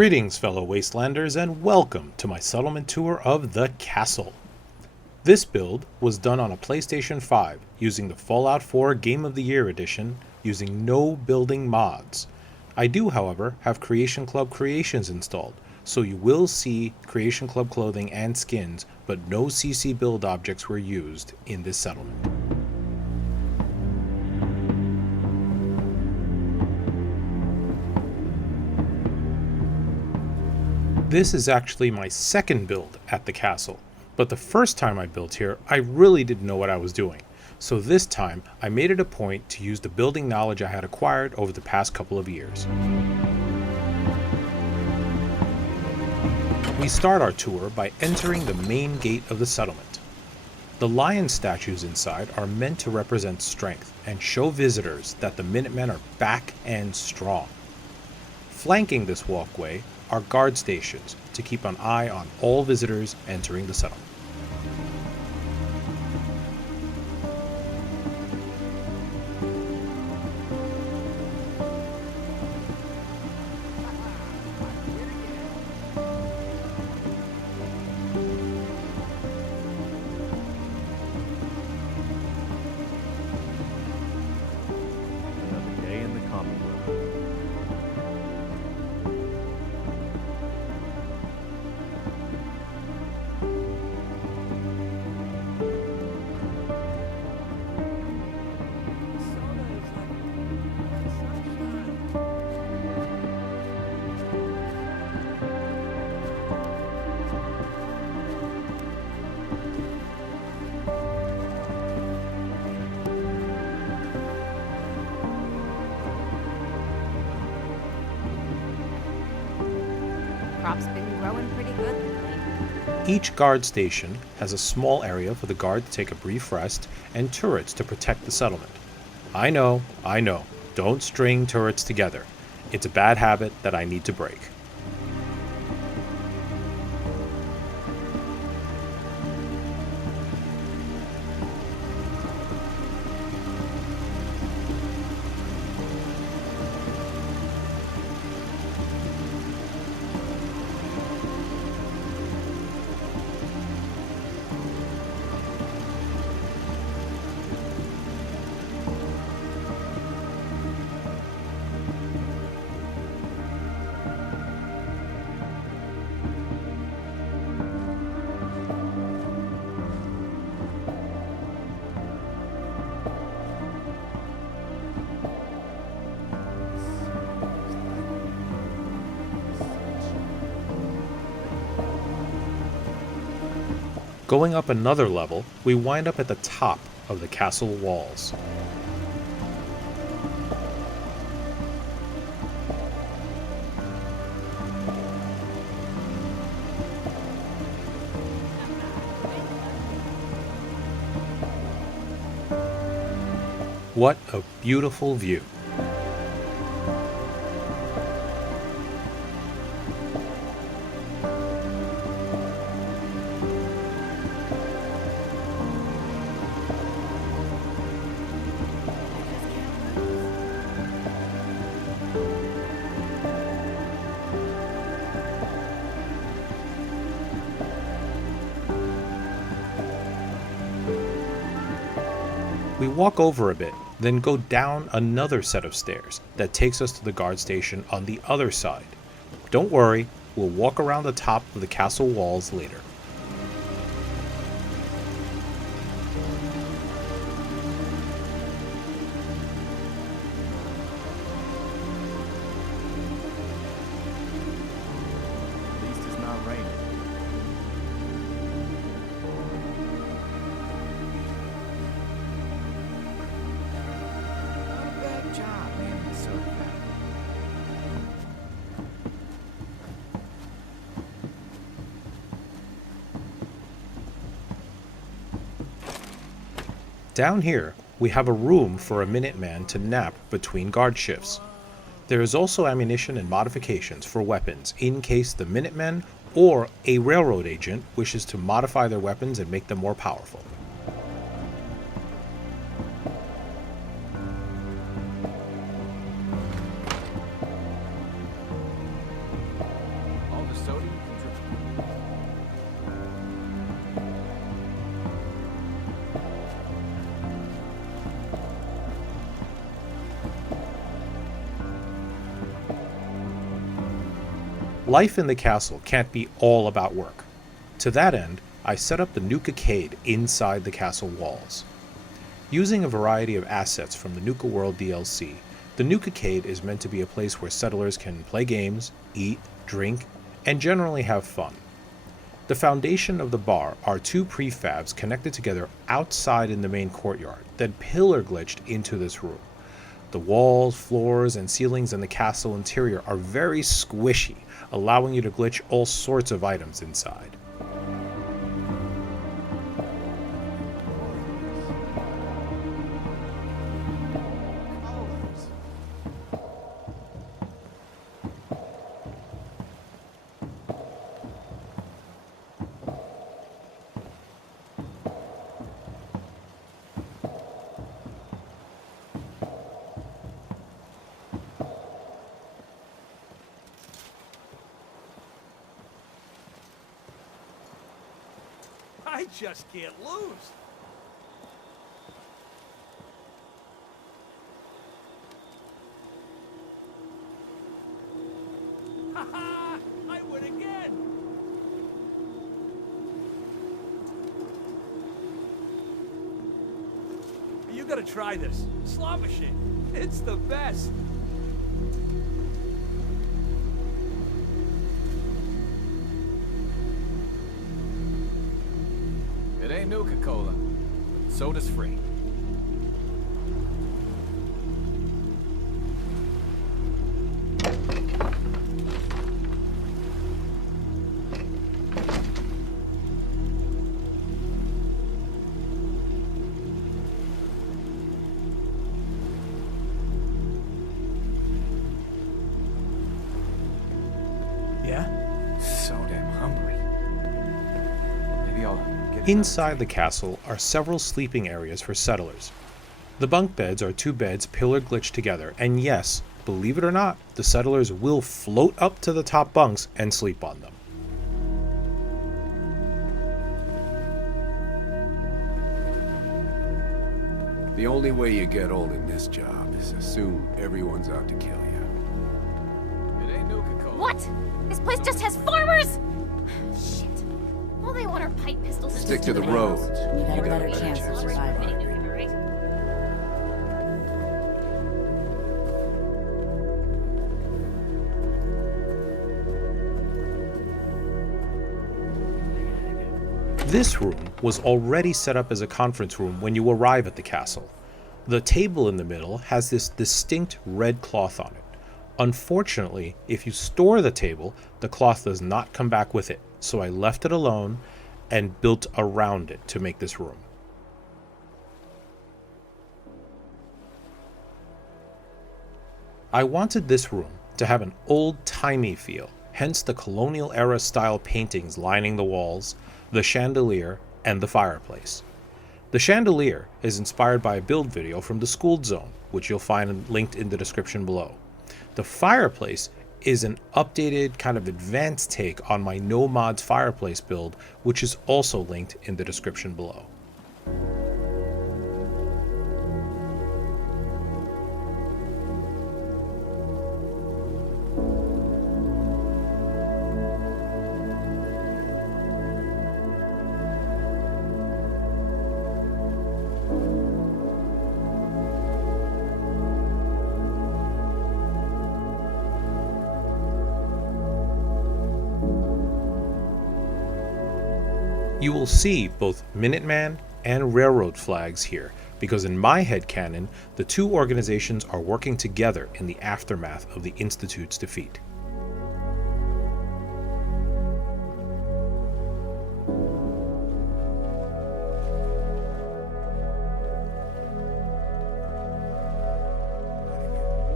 Greetings, fellow Wastelanders, and welcome to my settlement tour of the castle. This build was done on a PlayStation 5 using the Fallout 4 Game of the Year edition using no building mods. I do, however, have Creation Club creations installed, so you will see Creation Club clothing and skins, but no CC build objects were used in this settlement. This is actually my second build at the castle, but the first time I built here, I really didn't know what I was doing. So this time, I made it a point to use the building knowledge I had acquired over the past couple of years. We start our tour by entering the main gate of the settlement. The lion statues inside are meant to represent strength and show visitors that the Minutemen are back and strong. Flanking this walkway are guard stations to keep an eye on all visitors entering the settlement. Another day in the Commonwealth. Crop's been growing pretty good lately. Each guard station has a small area for the guard to take a brief rest and turrets to protect the settlement. I know, don't string turrets together. It's a bad habit that I need to break. Going up another level, we wind up at the top of the castle walls. What a beautiful view. We walk over a bit, then go down another set of stairs that takes us to the guard station on the other side. Don't worry, we'll walk around the top of the castle walls later. At least it's not raining. Bad job, man. It's so bad. Down here, we have a room for a Minuteman to nap between guard shifts. There is also ammunition and modifications for weapons in case the Minutemen or a railroad agent wishes to modify their weapons and make them more powerful. Life in the castle can't be all about work. To that end, I set up the Nuka-Cade inside the castle walls. Using a variety of assets from the Nuka-World DLC, the Nuka-Cade is meant to be a place where settlers can play games, eat, drink, and generally have fun. The foundation of the bar are two prefabs connected together outside in the main courtyard, then pillar glitched into this room. The walls, floors, and ceilings in the castle interior are very squishy, allowing you to glitch all sorts of items inside. I just can't lose. Ha ha! I win again. You gotta try this slot machine. It's the best. It ain't Nuka-Cola. Soda's free. Yeah? So damn hungry. Maybe I'll get Inside the castle are several sleeping areas for settlers. The bunk beds are two beds pillar glitched together, and yes, believe it or not, the settlers will float up to the top bunks and sleep on them. The only way you get old in this job is assume everyone's out to kill you. It ain't Nuka-Cola. What? This place just has farmers? Shit. All they want are pipe pistols and Stick to the stupid roads. animals. You You got got a a better chance chance of of surviving. This room was already set up as a conference room when you arrive at the castle. The table in the middle has this distinct red cloth on it. Unfortunately, if you store the table, the cloth does not come back with it, so I left it alone and built around it to make this room. I wanted this room to have an old-timey feel, hence the colonial era style paintings lining the walls, the chandelier, and the fireplace. The chandelier is inspired by a build video from the Schooled Zone, which you'll find linked in the description below. The fireplace is an updated kind of advanced take on my no mods fireplace build, which is also linked in the description below. You will see both Minuteman and Railroad flags here, because in my headcanon, the two organizations are working together in the aftermath of the Institute's defeat.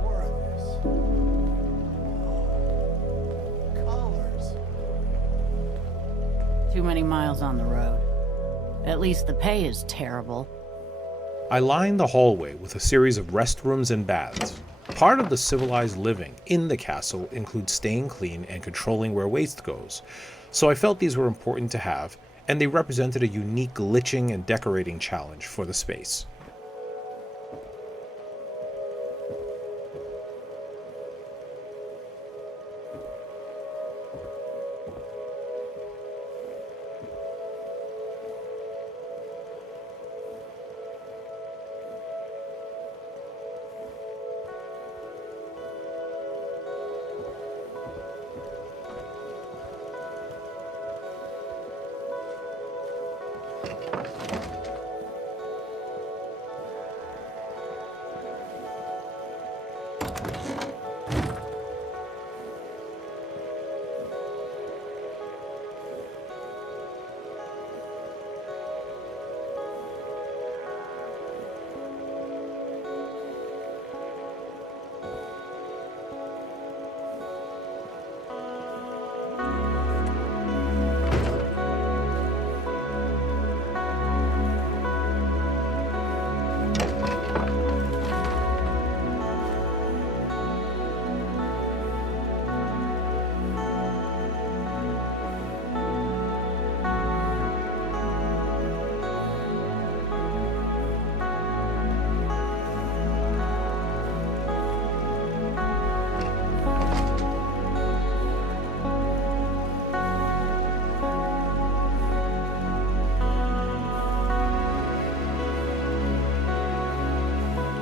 More of this. Colors. Too many miles on the road. At least the pay is terrible. I lined the hallway with a series of restrooms and baths. Part of the civilized living in the castle includes staying clean and controlling where waste goes, so I felt these were important to have, and they represented a unique glitching and decorating challenge for the space.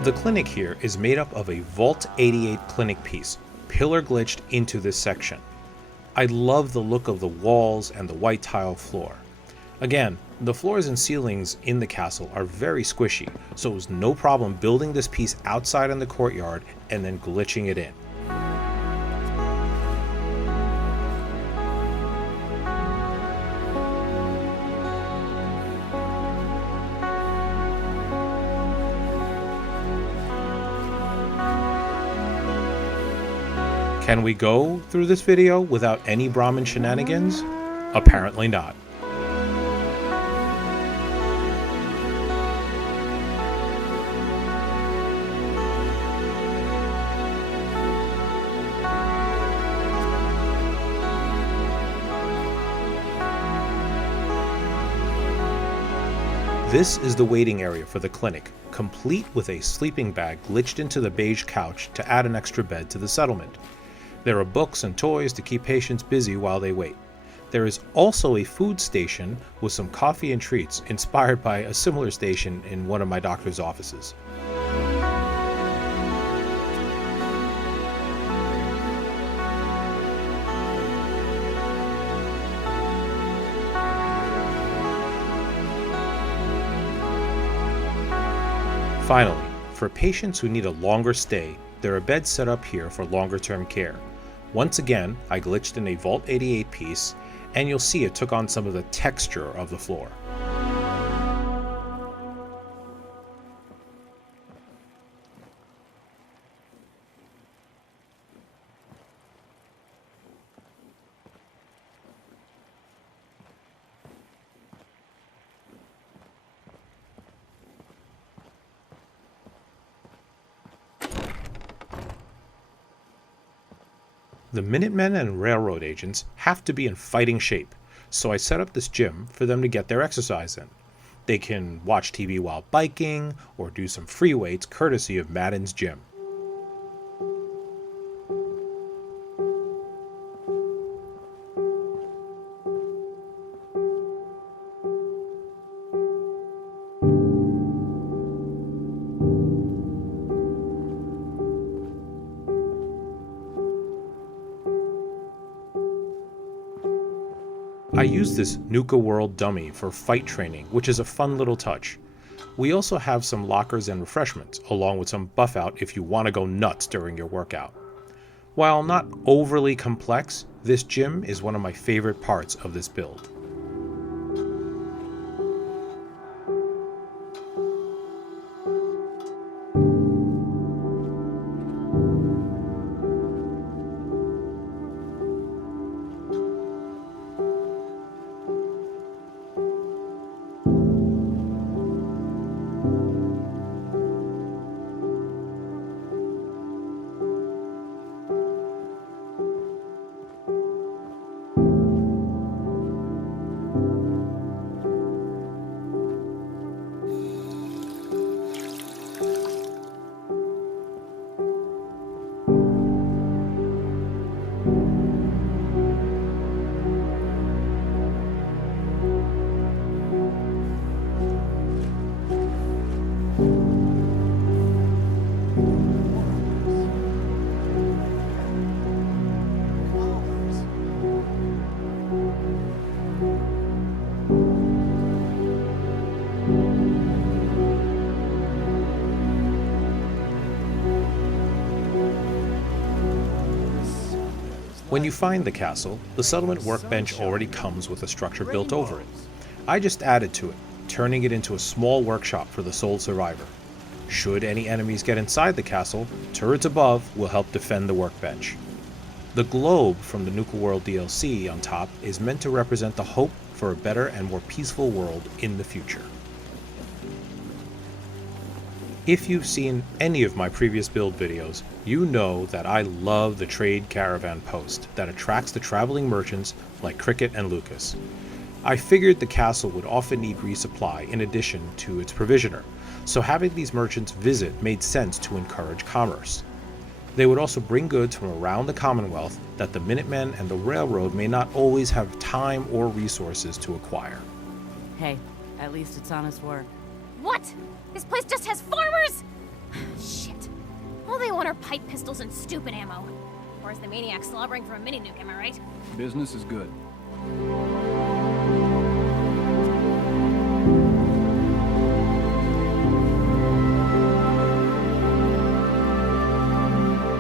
The clinic here is made up of a Vault 88 clinic piece, pillar glitched into this section. I love the look of the walls and the white tile floor. Again, the floors and ceilings in the castle are very squishy, so it was no problem building this piece outside in the courtyard and then glitching it in. Can we go through this video without any Brahmin shenanigans? Apparently not. This is the waiting area for the clinic, complete with a sleeping bag glitched into the beige couch to add an extra bed to the settlement. There are books and toys to keep patients busy while they wait. There is also a food station with some coffee and treats inspired by a similar station in one of my doctor's offices. Finally, for patients who need a longer stay, there are beds set up here for longer-term care. Once again, I glitched in a Vault 88 piece, and you'll see it took on some of the texture of the floor. The Minutemen and railroad agents have to be in fighting shape, so I set up this gym for them to get their exercise in. They can watch TV while biking, or do some free weights courtesy of Madden's gym. I use this Nuka-World dummy for fight training, which is a fun little touch. We also have some lockers and refreshments, along with some buff out if you want to go nuts during your workout. While not overly complex, this gym is one of my favorite parts of this build. When you find the castle, the settlement workbench already comes with a structure built over it. I just added to it, turning it into a small workshop for the sole survivor. Should any enemies get inside the castle, turrets above will help defend the workbench. The globe from the Nuka-World DLC on top is meant to represent the hope for a better and more peaceful world in the future. If you've seen any of my previous build videos, you know that I love the trade caravan post that attracts the traveling merchants like Cricket and Lucas. I figured the castle would often need resupply in addition to its provisioner, so having these merchants visit made sense to encourage commerce. They would also bring goods from around the Commonwealth that the Minutemen and the Railroad may not always have time or resources to acquire. Hey, at least it's honest work. What? This place just has farmers? Shit. All they want are pipe pistols and stupid ammo. Or is the maniac slobbering for a mini nuke, am I right? Business is good.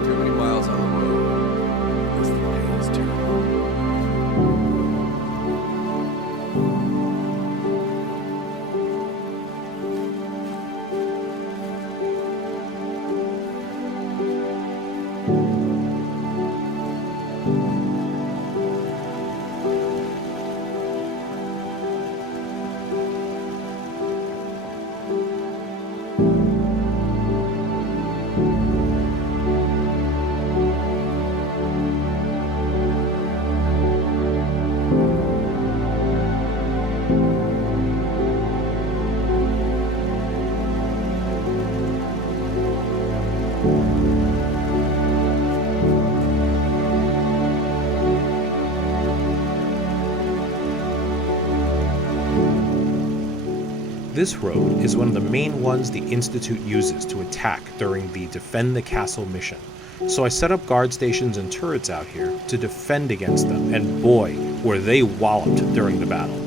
Too many miles on the road. This thing is terrible. This road is one of the main ones the Institute uses to attack during the Defend the Castle mission, so I set up guard stations and turrets out here to defend against them, and boy, were they walloped during the battle.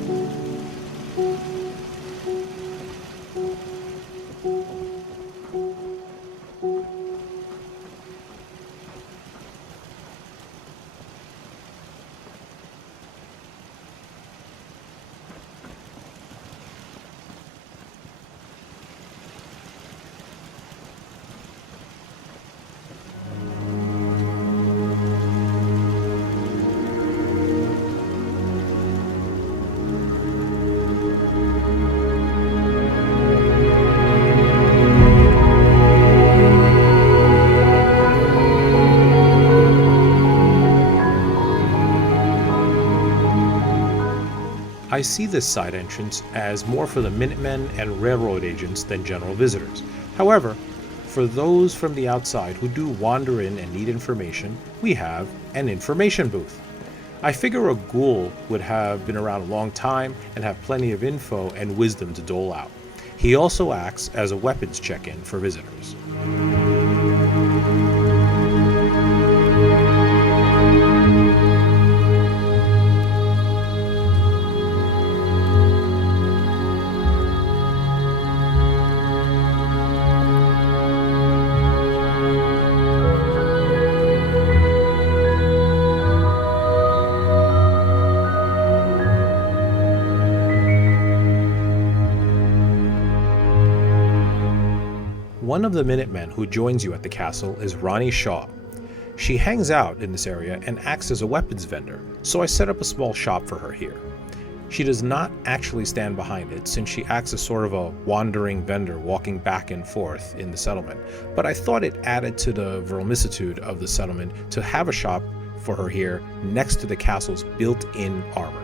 I see this side entrance as more for the Minutemen and Railroad agents than general visitors. However, for those from the outside who do wander in and need information, we have an information booth. I figure a ghoul would have been around a long time and have plenty of info and wisdom to dole out. He also acts as a weapons check-in for visitors. One of the Minutemen who joins you at the castle is Ronnie Shaw. She hangs out in this area and acts as a weapons vendor, so I set up a small shop for her here. She does not actually stand behind it, since she acts as sort of a wandering vendor walking back and forth in the settlement, but I thought it added to the vermicitude of the settlement to have a shop for her here next to the castle's built-in armory.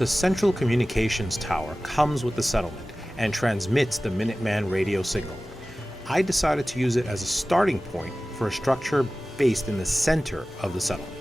The central communications tower comes with the settlement and transmits the Minuteman radio signal. I decided to use it as a starting point for a structure based in the center of the settlement.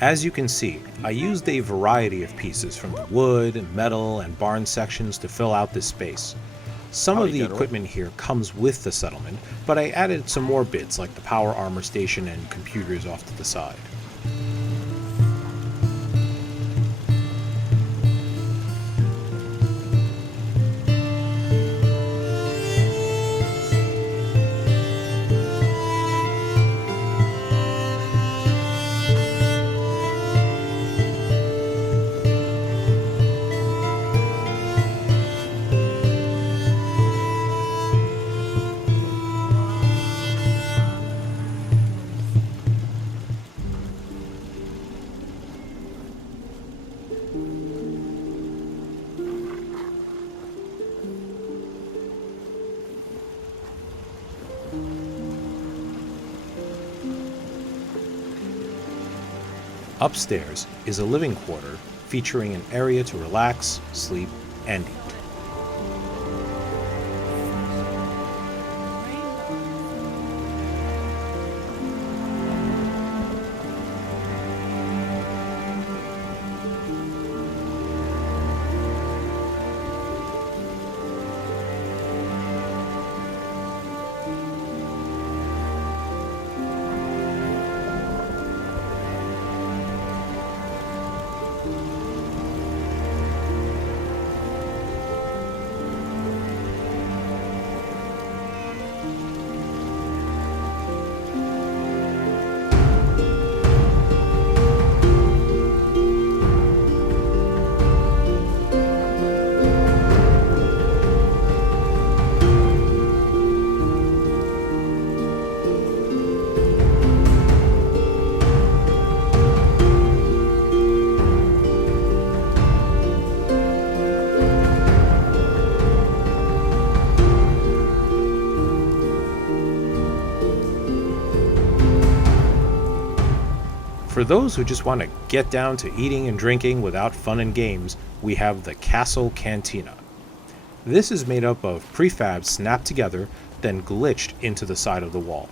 As you can see, I used a variety of pieces from the wood, metal, and barn sections to fill out this space. Some of the equipment here comes with the settlement, but I added some more bits like the power armor station and computers off to the side. Upstairs is a living quarter featuring an area to relax, sleep, and eat. For those who just want to get down to eating and drinking without fun and games, we have the Castle Cantina. This is made up of prefabs snapped together, then glitched into the side of the wall.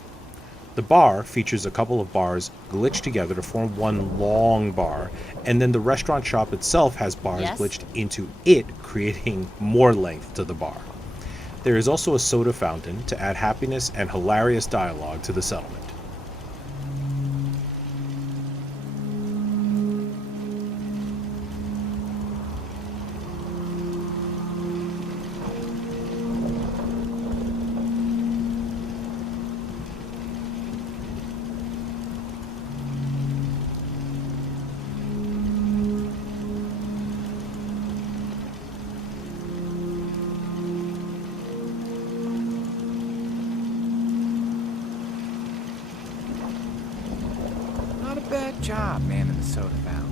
The bar features a couple of bars glitched together to form one long bar, and then the restaurant shop itself has bars glitched into it, creating more length to the bar. There is also a soda fountain to add happiness and hilarious dialogue to the settlement. Not a bad job manning the soda fountain.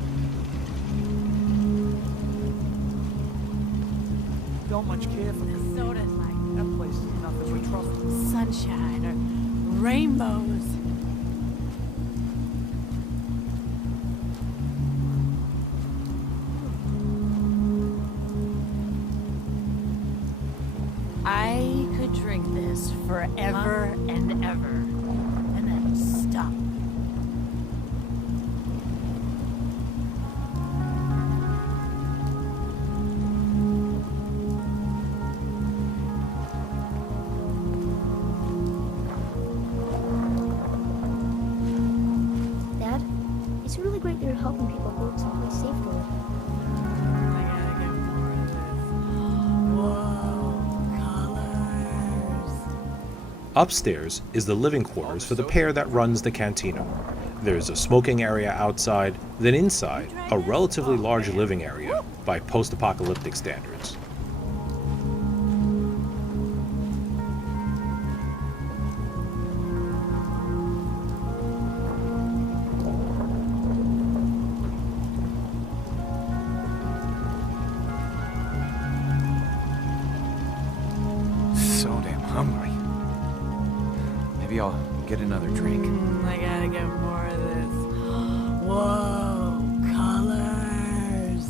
Don't much care for The soda's like that place is nothing but trouble. sunshine or rainbows. I could drink this forever and ever, and then stop. Dad, it's really great you're helping people build someplace safe to live. I gotta get more of this. Whoa, colors. Upstairs is the living quarters for the pair that runs the cantina. There's a smoking area outside, then inside, a relatively large living area by post-apocalyptic standards. So damn hungry. Maybe I'll get another drink. I gotta get more of this. Whoa, colors.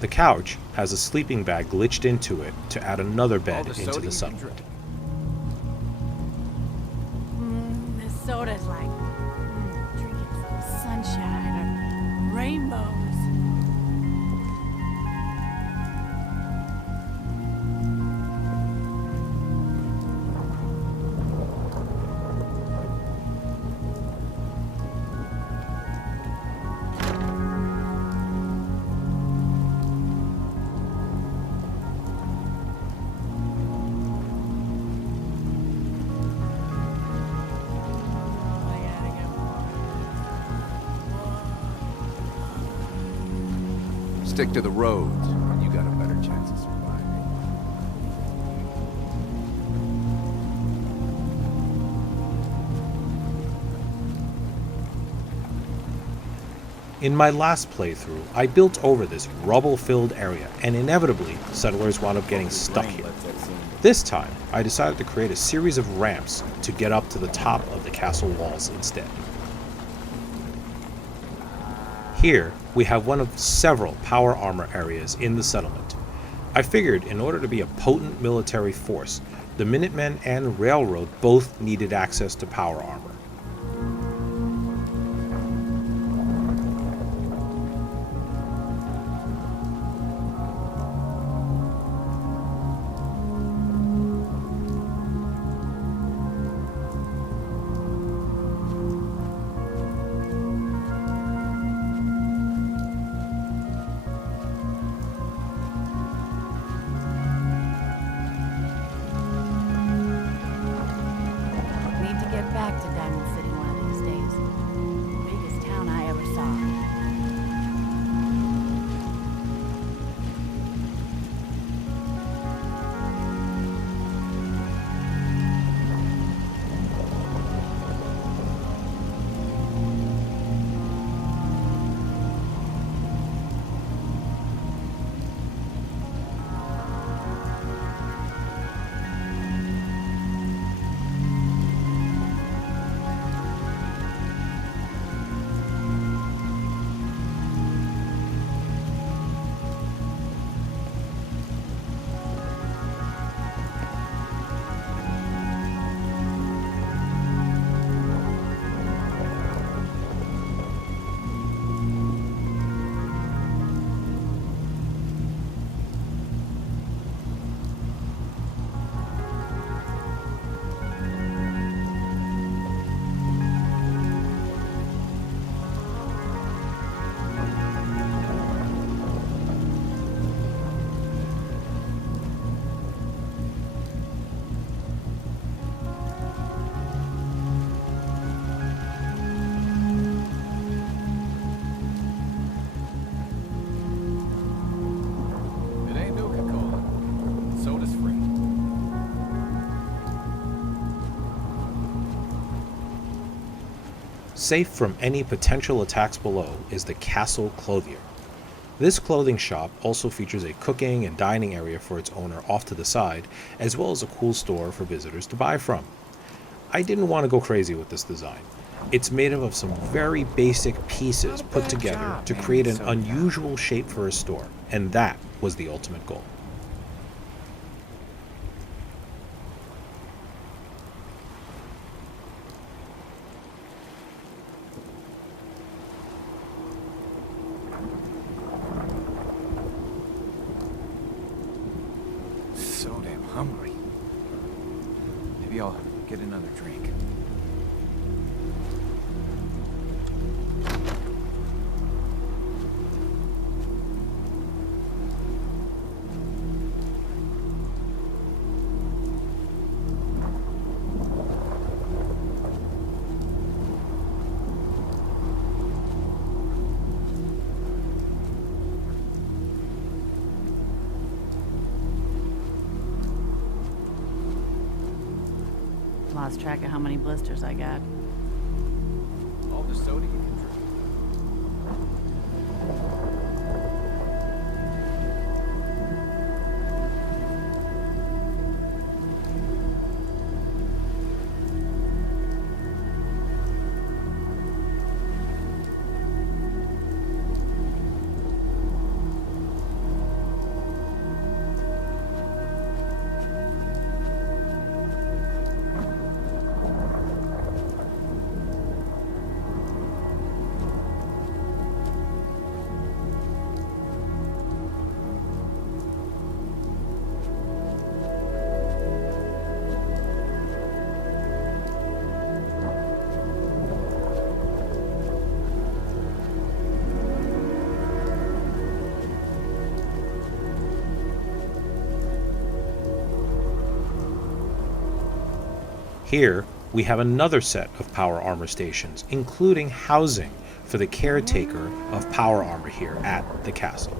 The couch has a sleeping bag glitched into it to add another All bed the into soda the you can settlement. drink. This soda's like drinking some sunshine or rainbows. I gotta get more of this. Stick to the roads, and you got a better chance of surviving. In my last playthrough, I built over this rubble-filled area, and inevitably, settlers wound up getting stuck here. This time, I decided to create a series of ramps to get up to the top of the castle walls instead. Here, we have one of several power armor areas in the settlement. I figured in order to be a potent military force, the Minutemen and Railroad both needed access to power armor. Need to get back to Diamond City one of these days. Biggest town I ever saw. It ain't Nuka-Cola. Soda's free. Safe from any potential attacks below is the Castle Clothier. This clothing shop also features a cooking and dining area for its owner off to the side, as well as a cool store for visitors to buy from. I didn't want to go crazy with this design. It's made up of some very basic pieces put together to create an unusual shape for a store, and that was the ultimate goal. So damn hungry. Maybe I'll get another drink. lost track of how many blisters I got. All the soda you can drink. Here, we have another set of power armor stations, including housing for the caretaker of power armor here at the castle.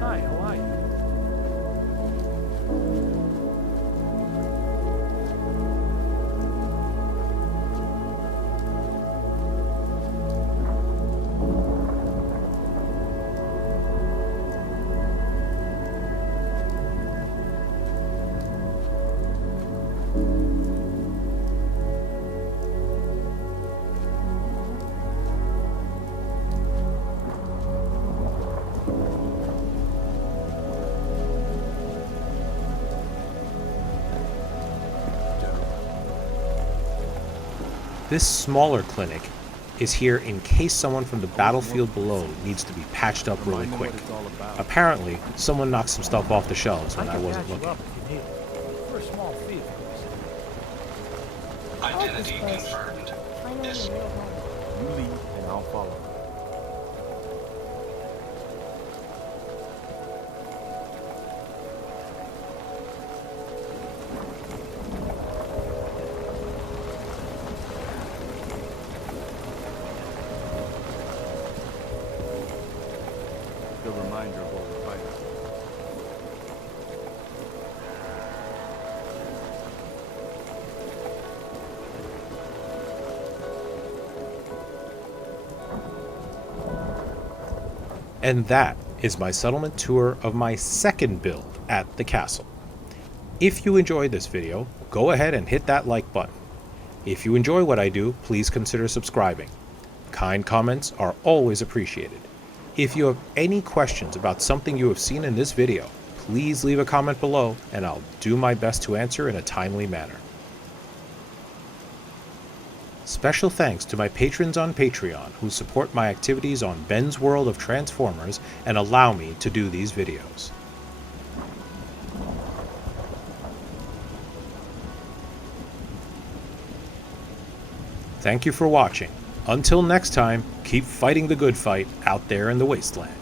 Hi, how are you? This smaller clinic is here in case someone from the battlefield below needs to be patched up really quick. Apparently, someone knocked some stuff off the shelves when I wasn't patch you looking. up if you need it. For a small fee, of course. Identity confirmed. I know your real home. You leave and I'll follow. The reminder of all the fights. And that is my settlement tour of my second build at the castle. If you enjoyed this video, go ahead and hit that like button. If you enjoy what I do, please consider subscribing. Kind comments are always appreciated. If you have any questions about something you have seen in this video, please leave a comment below and I'll do my best to answer in a timely manner. Special thanks to my patrons on Patreon who support my activities on Ben's World of Transformers and allow me to do these videos. Thank you for watching. Until next time, keep fighting the good fight out there in the wasteland.